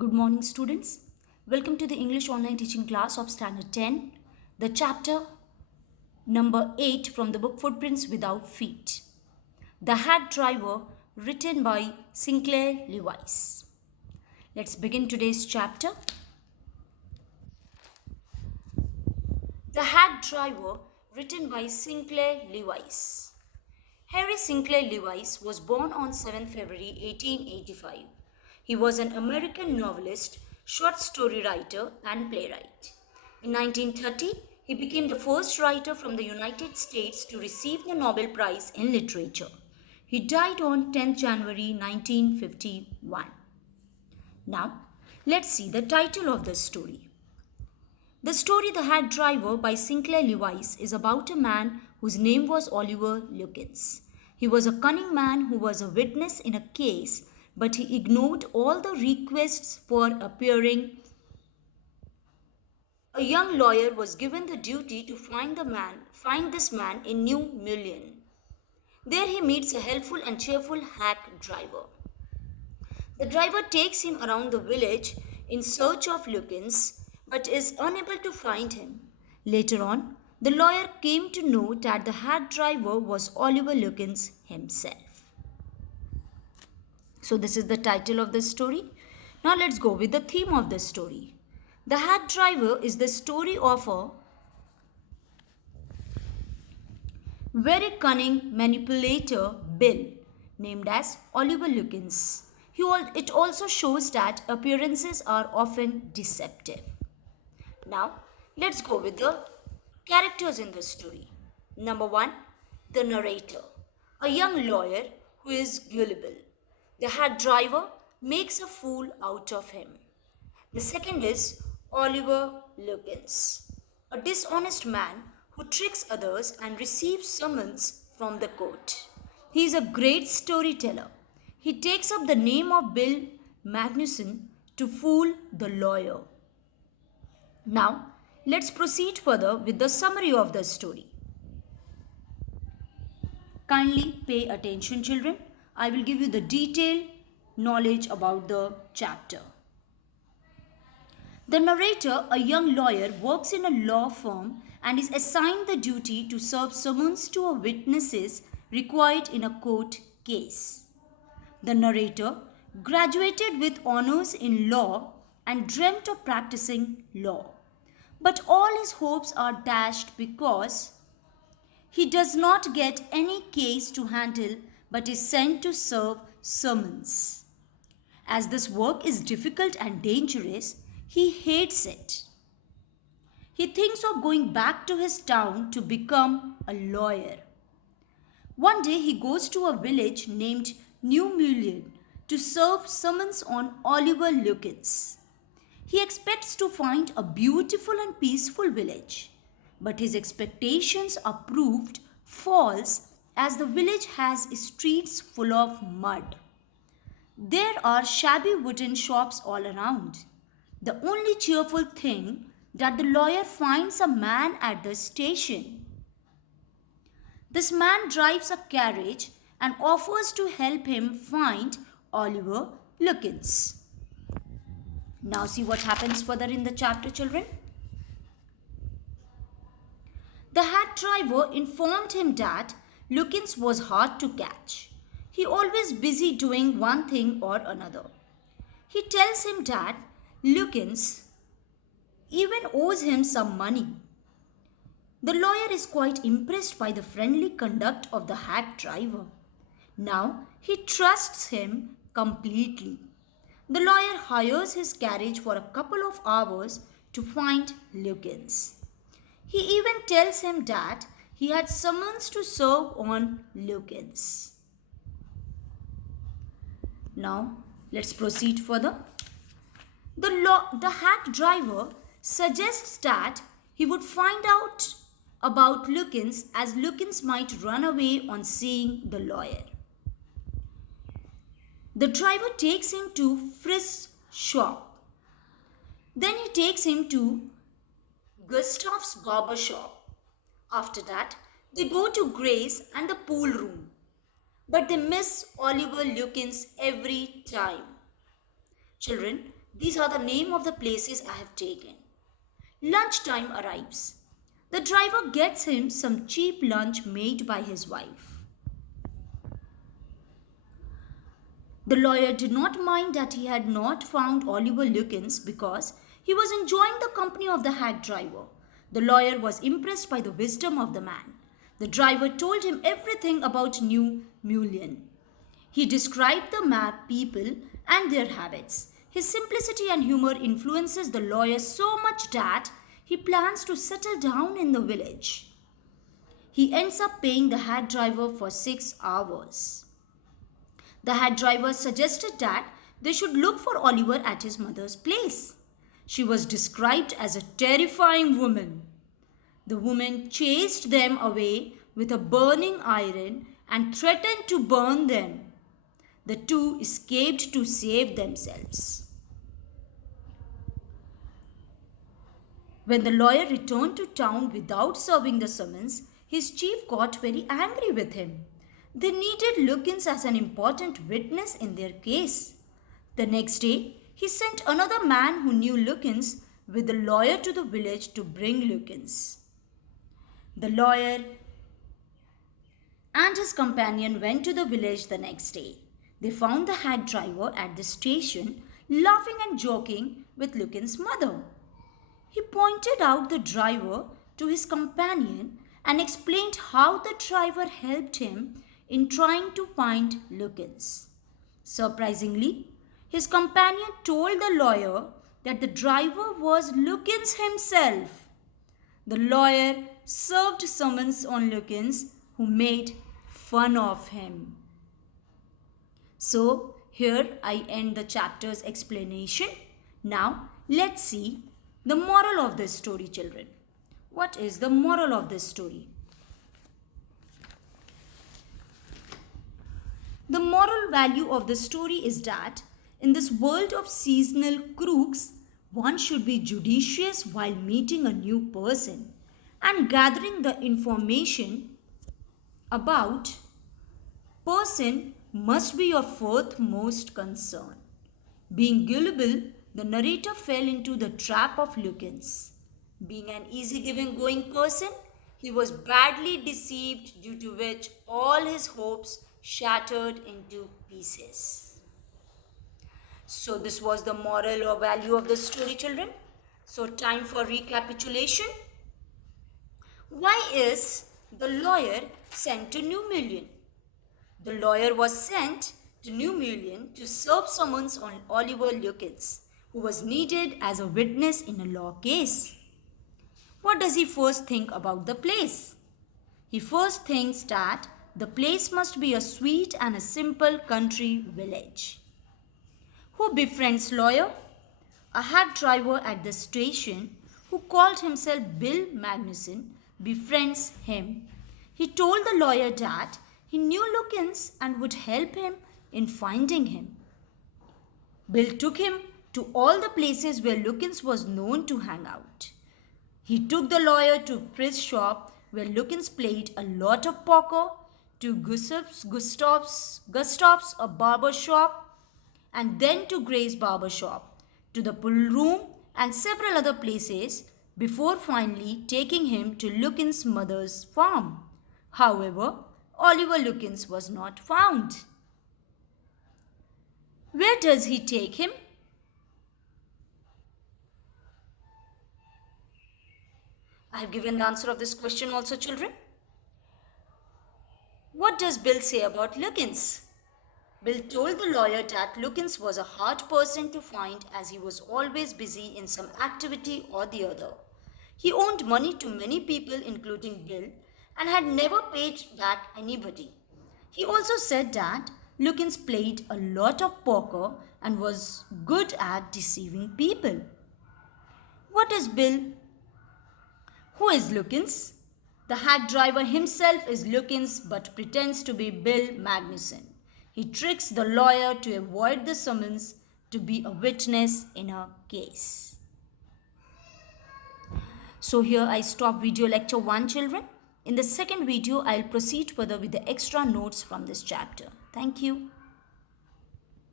Good morning, students. Welcome to the English online teaching class of Standard 10, the chapter number 8 from the book Footprints Without Feet. The Hack Driver, written by Sinclair Lewis. Let's begin today's chapter. The Hack Driver, written by Sinclair Lewis. Harry Sinclair Lewis was born on 7 February 1885. He was an American novelist, short story writer, and playwright. In 1930, he became the first writer from the United States to receive the Nobel Prize in Literature. He died on 10 January 1951. Now, let's see the title of the story. The story The Hack Driver by Sinclair Lewis is about a man whose name was Oliver Lukins. He was a cunning man who was a witness in a case, but he ignored all the requests for appearing. A young lawyer was given the duty to find this man in New Mullen. There he meets a helpful and cheerful hack driver. The driver takes him around the village in search of Lukins, but is unable to find him. Later on, the lawyer came to know that the hack driver was Oliver Lukins himself. So this is the title of the story. Now let's go with the theme of the story. The Hack Driver is the story of a very cunning manipulator, Bill, named as Oliver Lukins. It also shows that appearances are often deceptive. Now, let's go with the characters in the story. Number 1, the narrator, a young lawyer who is gullible. The hack driver makes a fool out of him. The second is Oliver Lukins, a dishonest man who tricks others and receives summons from the court. He is a great storyteller. He takes up the name of Bill Magnuson to fool the lawyer. Now, let's proceed further with the summary of the story. Kindly pay attention, children. I will give you the detailed knowledge about the chapter. The narrator, a young lawyer, works in a law firm and is assigned the duty to serve summons to witnesses required in a court case. The narrator graduated with honors in law and dreamt of practicing law. But all his hopes are dashed because he does not get any case to handle but is sent to serve summons. As this work is difficult and dangerous, he hates it. He thinks of going back to his town to become a lawyer. One day he goes to a village named New Mullen to serve summons on Oliver Lukins. He expects to find a beautiful and peaceful village, but his expectations are proved false as the village has streets full of mud. There are shabby wooden shops all around. The only cheerful thing that the lawyer finds a man at the station. This man drives a carriage and offers to help him find Oliver Lukins. Now see what happens further in the chapter, children. The hack driver informed him that Lukins was hard to catch. He always busy doing one thing or another. He tells him that Lukins even owes him some money. The lawyer is quite impressed by the friendly conduct of the hack driver. Now he trusts him completely. The lawyer hires his carriage for a couple of hours to find Lukins. He even tells him that he had summons to serve on Lukins. Now, let's proceed further. The hack driver suggests that he would find out about Lukins as Lukins might run away on seeing the lawyer. The driver takes him to Frisk's shop. Then he takes him to Gustav's barber shop. After that, they go to Grace and the pool room. But they miss Oliver Lukins every time. Children, These are the name of the places I have taken. Lunchtime arrives. The driver gets him some cheap lunch made by his wife. The lawyer did not mind that he had not found Oliver Lukens because he was enjoying the company of the hack driver. The lawyer was impressed by the wisdom of the man. The driver told him everything about New Mullion. He described the map, people, and their habits. His simplicity and humor influences the lawyer so much that he plans to settle down in the village. He ends up paying the hack driver for 6 hours. The hack driver suggested that they should look for Oliver at his mother's place. She was described as a terrifying woman. The woman chased them away with a burning iron and threatened to burn them. The two escaped to save themselves. When the lawyer returned to town without serving the summons, his chief got very angry with him. They needed Lukens as an important witness in their case. The next day, he sent another man who knew Lukens with the lawyer to the village to bring Lukens. The lawyer and his companion went to the village the next day. They found the hack driver at the station laughing and joking with Lukens' mother. He pointed out the driver to his companion and explained how the driver helped him in trying to find Lukens. Surprisingly, his companion told the lawyer that the driver was Lukens himself. The lawyer served summons on Lukens, who made fun of him. So, here I end the chapter's explanation. Now, let's see the moral of this story, children. What is the moral of this story? The moral value of the story is that in this world of seasonal crooks, one should be judicious while meeting a new person and gathering the information about person must be your foremost concern. Being gullible, the narrator fell into the trap of Lukens. Being an easy-going person, he was badly deceived, due to which all his hopes shattered into pieces. So this was the moral or value of the story, children. So time for recapitulation. Why is the lawyer sent to New Mullion? The lawyer was sent to New Mullion to serve summons on Oliver Lukens, who was needed as a witness in a law case. What does he first think about the place? He first thinks that the place must be a sweet and a simple country village. Who befriends lawyer? A hack driver at the station who called himself Bill Magnuson befriends him. He told the lawyer that he knew Lukens and would help him in finding him. Bill took him to all the places where Lukens was known to hang out. He took the lawyer to Fritz's shop where Lukens played a lot of poker, to Gustav's a barber shop, and then to Gray's barber shop, to the pool room and several other places before finally taking him to Lukens' mother's farm. However, Oliver Lukens was not found. Where does he take him? I have given the answer of this question also, children. What does Bill say about Lukens? Bill told the lawyer that Lukens was a hard person to find as he was always busy in some activity or the other. He owed money to many people including Bill and had never paid back anybody. He also said that Lukens played a lot of poker and was good at deceiving people. What is Bill? Who is Lukens? The hack driver himself is Lukens but pretends to be Bill Magnuson. He tricks the lawyer to avoid the summons to be a witness in a case. So here I stop video lecture 1, children. In the second video, I'll proceed further with the extra notes from this chapter. Thank you.